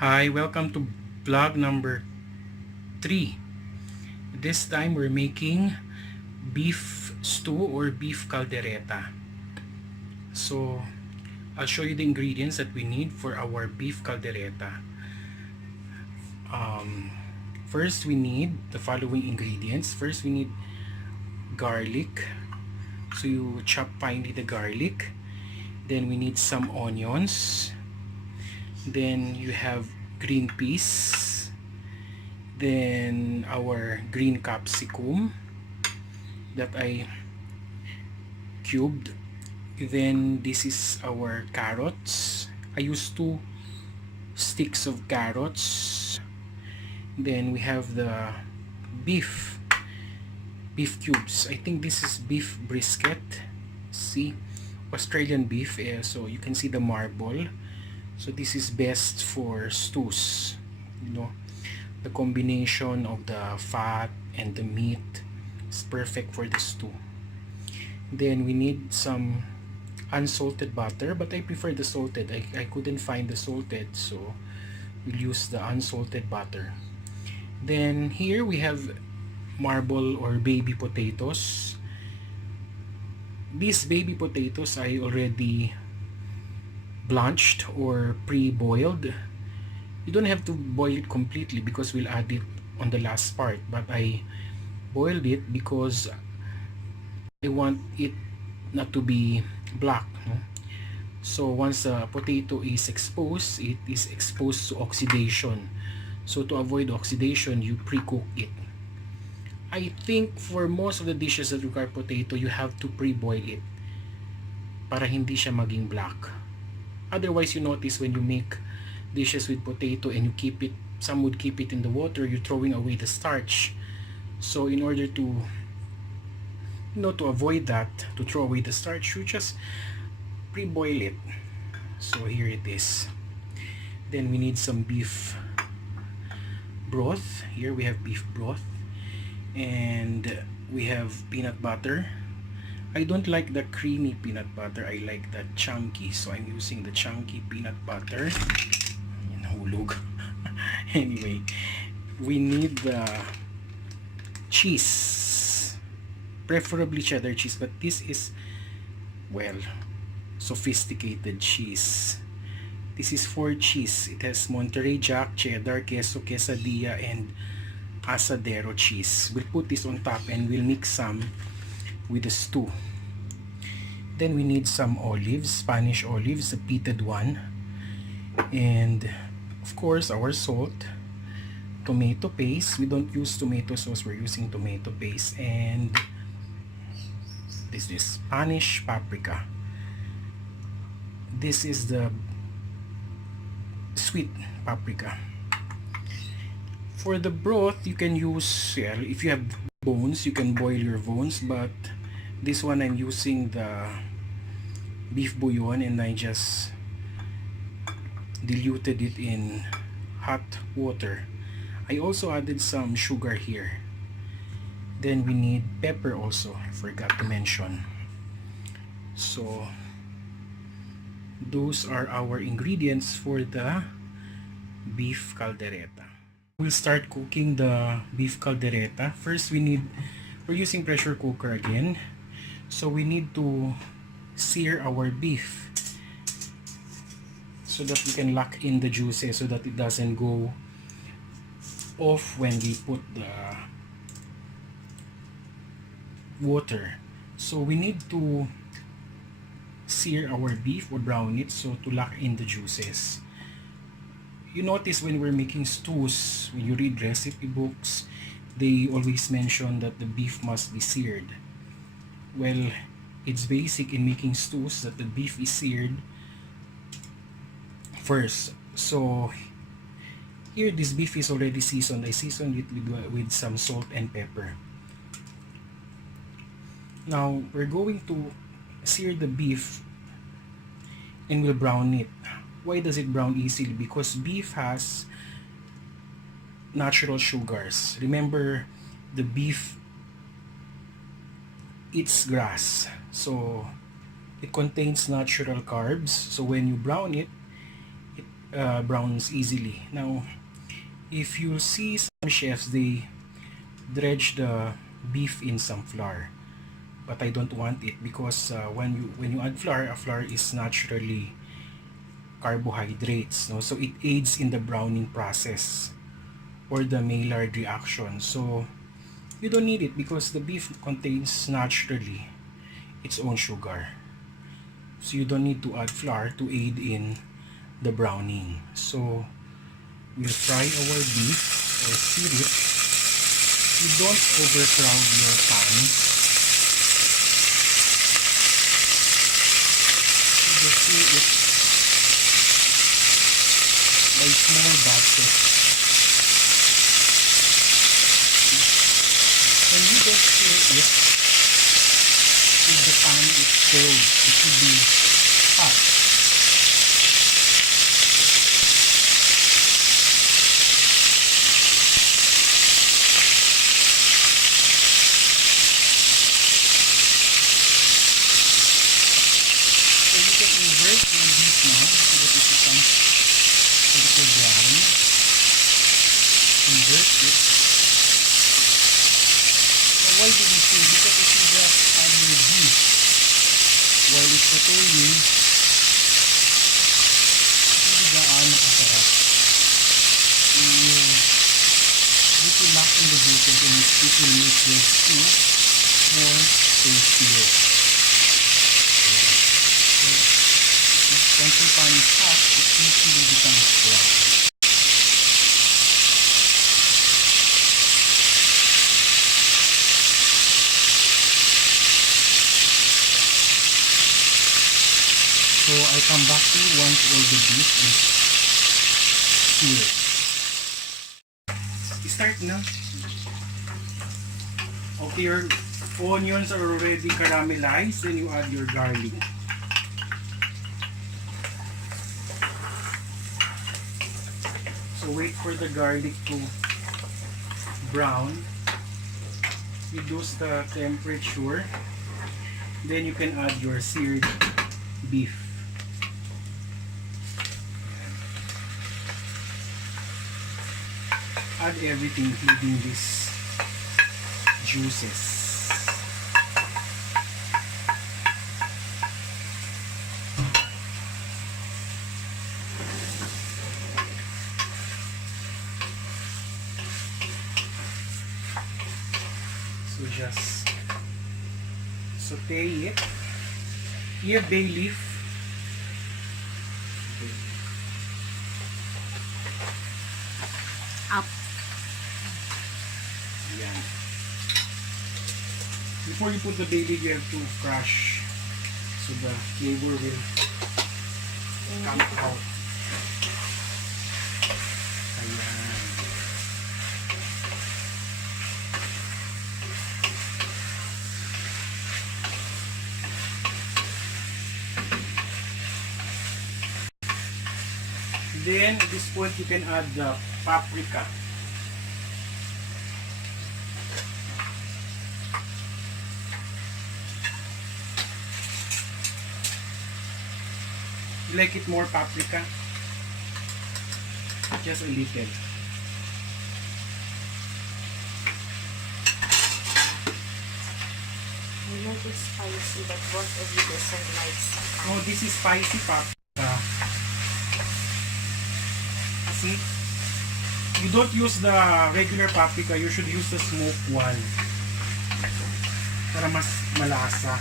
Hi, welcome to vlog number 3. This time we're making beef stew or beef caldereta. So, I'll show you the ingredients that we need for our beef caldereta. First, we need the following ingredients. First, we need garlic. So, you chop finely the garlic. Then, we need some onions. Then, you have green peas. Then, our green capsicum that I cubed. Then, this is our carrots. I used 2 sticks of carrots. Then, we have the beef cubes. I think this is beef brisket. See, Australian beef, so you can see the marble. So this is best for stews, the combination of the fat and the meat is perfect for the stew. Then we need some unsalted butter, but I prefer the salted. I couldn't find the salted, so we'll use the unsalted butter. Then here we have marble or baby potatoes. These baby potatoes I already blanched or pre-boiled. You don't have to boil it completely because we'll add it on the last part, but I boiled it because I want it not to be black, no? So once the potato is exposed, it is exposed to oxidation. So to avoid oxidation, you pre-cook it. I think for most of the dishes that require potato, you have to pre-boil it para hindi siya maging black. Otherwise, you notice when you make dishes with potato and you keep it, some would keep it in the water, you're throwing away the starch. So in order to avoid that, to throw away the starch, you just pre-boil it. So here it is. Then we need some beef broth. Here we have beef broth. And we have peanut butter. I don't like the creamy peanut butter. I like the chunky. So I'm using the chunky peanut butter. Nahulog. Anyway, we need the cheese. Preferably cheddar cheese. But this is, well, sophisticated cheese. This is 4 cheese. It has Monterey Jack, cheddar, queso, quesadilla, and asadero cheese. We'll put this on top and we'll mix some with the stew. Then we need some olives, Spanish olives, the peated one, and of course our salt, tomato paste. We don't use tomato sauce, we're using tomato paste, and this is Spanish paprika. This is the sweet paprika. For the broth, you can use, if you have bones, you can boil your bones, but this one I'm using the beef bouillon and I just diluted it in hot water. I also added some sugar here. Then we need pepper also, I forgot to mention. So those are our ingredients for the beef caldereta. We'll start cooking the beef caldereta. First we're using pressure cooker again. So we need to sear our beef so that we can lock in the juices so that it doesn't go off when we put the water. So we need to sear our beef or brown it so to lock in the juices. You notice when we're making stews, when you read recipe books, they always mention that the beef must be seared. Well, it's basic in making stews that the beef is seared first. So here this beef is already seasoned. I seasoned it with some salt and pepper. Now we're going to sear the beef and we'll brown it. Why does it brown easily? Because beef has natural sugars. Remember, the beef eats grass, so it contains natural carbs. So when you brown it, browns easily. Now, if you see some chefs, they dredge the beef in some flour, but I don't want it because when you add flour, a flour is naturally carbohydrates, no? So it aids in the browning process or the Maillard reaction. So you don't need it because the beef contains naturally its own sugar. So you don't need to add flour to aid in the browning. So we'll fry our beef or sear it. You don't overcrowd your pan. You just sear it by small batches. When you don't sear it, if the pan is cold, it should be hot. So you can invert your beef now so that it becomes a little brown. Invert it. Now why do we sear? Because if you just add your beef while it's sauteing, hindi gaano kasarap. This will lock in the juices and it will make the stew more tastier. So, once your pan is hot, it easily becomes brown. So I'll come back to you once all the beef is seared. Start na. Okay, your onions are already caramelized, then you add your garlic. So wait for the garlic to brown. Reduce the temperature. Then you can add your seared beef. Add everything including these juices. So just saute it. You have bay leaf. Up. Yan. Before you put the bay leaf, you have to crush so the flavor will come out. Ayan. Then at this point you can add the paprika. You like it more paprika? Just a little. I like it spicy, but both of you doesn't like spicy. Oh, this is spicy paprika. See? You don't use the regular paprika, you should use the smoked one. Para mas malasa.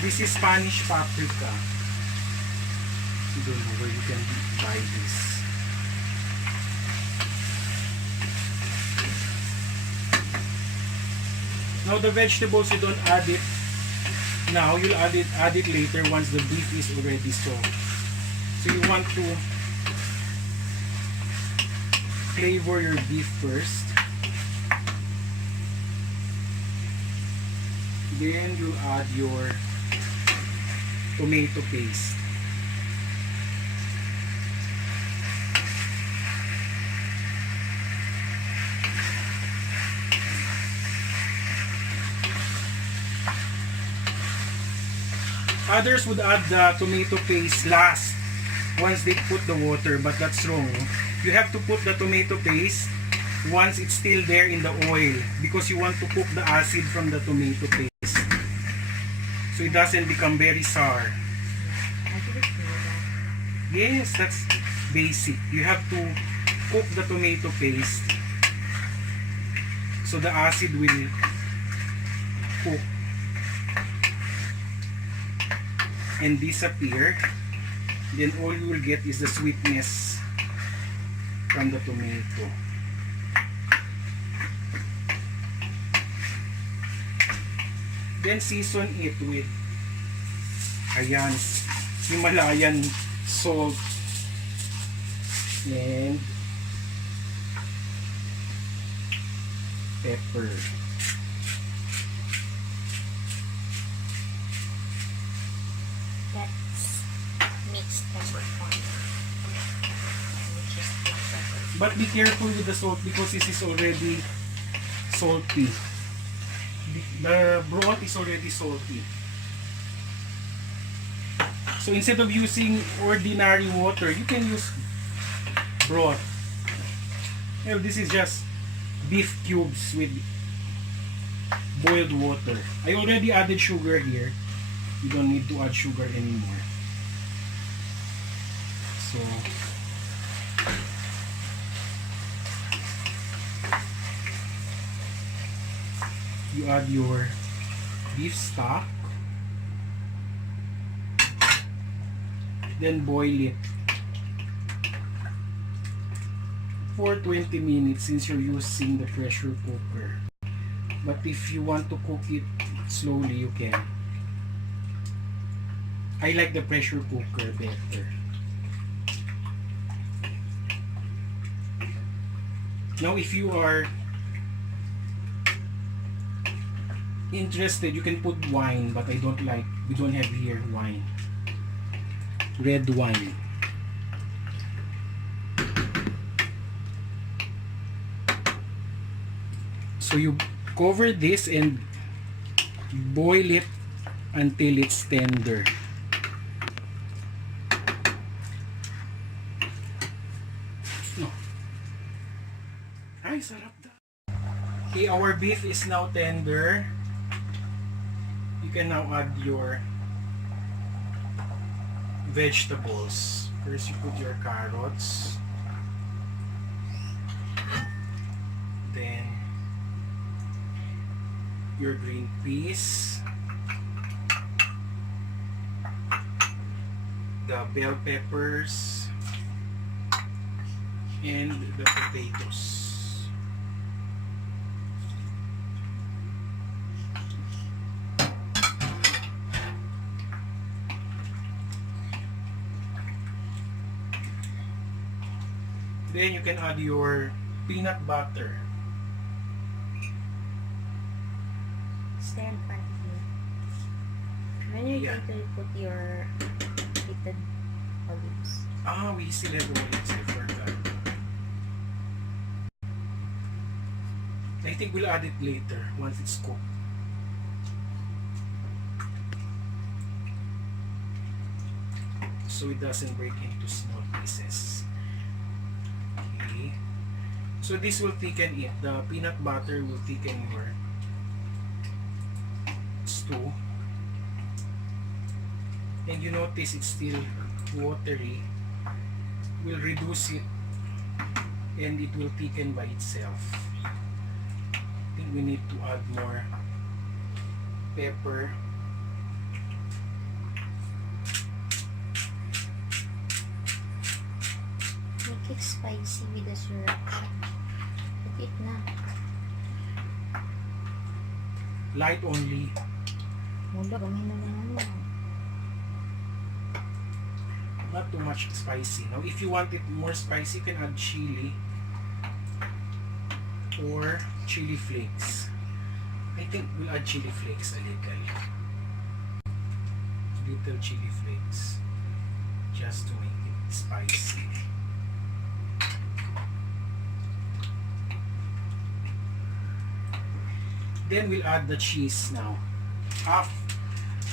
This is Spanish paprika. You don't know where you can buy this. Now the vegetables, you don't add it now, you'll add it later once the beef is already soaked. So you want to flavor your beef first. Then you add your tomato paste. Others would add the tomato paste last once they put the water, but that's wrong. You have to put the tomato paste once it's still there in the oil because you want to cook the acid from the tomato paste so it doesn't become very sour. I didn't know that. Yes, that's basic. You have to cook the tomato paste so the acid will cook and disappear. Then all you will get is the sweetness from the tomato. Then season it with ayan, Himalayan salt and pepper. That's mixed peppercorn, which is black pepper. But be careful with the salt because this is already salty. The broth is already salty. So instead of using ordinary water, you can use broth. Well, this is just beef cubes with boiled water. I already added sugar here. You don't need to add sugar anymore. So you add your beef stock, then boil it for 20 minutes since you're using the pressure cooker. But if you want to cook it slowly, you can. I like the pressure cooker better. Now if you are interested, you can put wine, but I don't like, we don't have here wine. Red wine. So you cover this and boil it until it's tender. No. Ay, sarap da. Okay, our beef is now tender. You can now add your vegetables. First you put your carrots. Then your green peas. The bell peppers. And the potatoes. Then you can add your peanut butter. Stand in front of you. When you're Yeah. going to put your heated olives. Ah, we still have olives. I forgot. I think we'll add it later once it's cooked. So it doesn't break into small pieces. Okay. So this will thicken it. The peanut butter will thicken your stew. And you notice it's still watery. We'll reduce it and it will thicken by itself. I think we need to add more pepper. Make it spicy with the sriracha. Put it na. Light only. Mula, gamay na naman. Not too much spicy. Now if you want it more spicy, you can add chili or chili flakes. I think we'll add chili flakes a little. Little chili flakes. Just to make it spicy. Then we'll add the cheese now.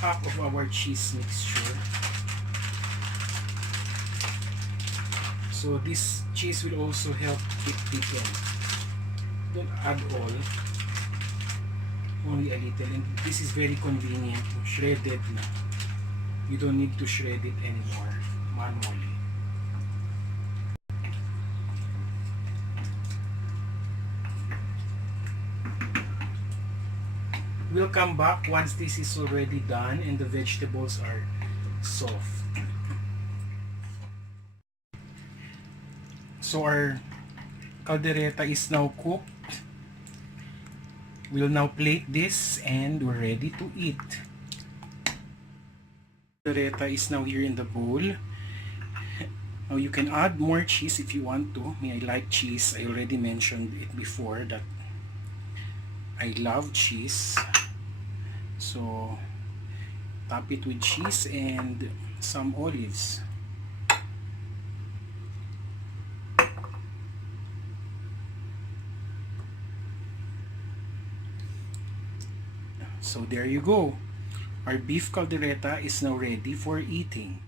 half of our cheese mixture. So this cheese will also help it thicken. Don't add all, only a little. And this is very convenient, shredded na. You don't need to shred it anymore manually. We'll come back once this is already done and the vegetables are soft. So our caldereta is now cooked. We'll now plate this and we're ready to eat. Caldereta is now here in the bowl. Now you can add more cheese if you want to. I like cheese. I already mentioned it before that I love cheese. So top it with cheese and some olives. So there you go. Our beef caldereta is now ready for eating.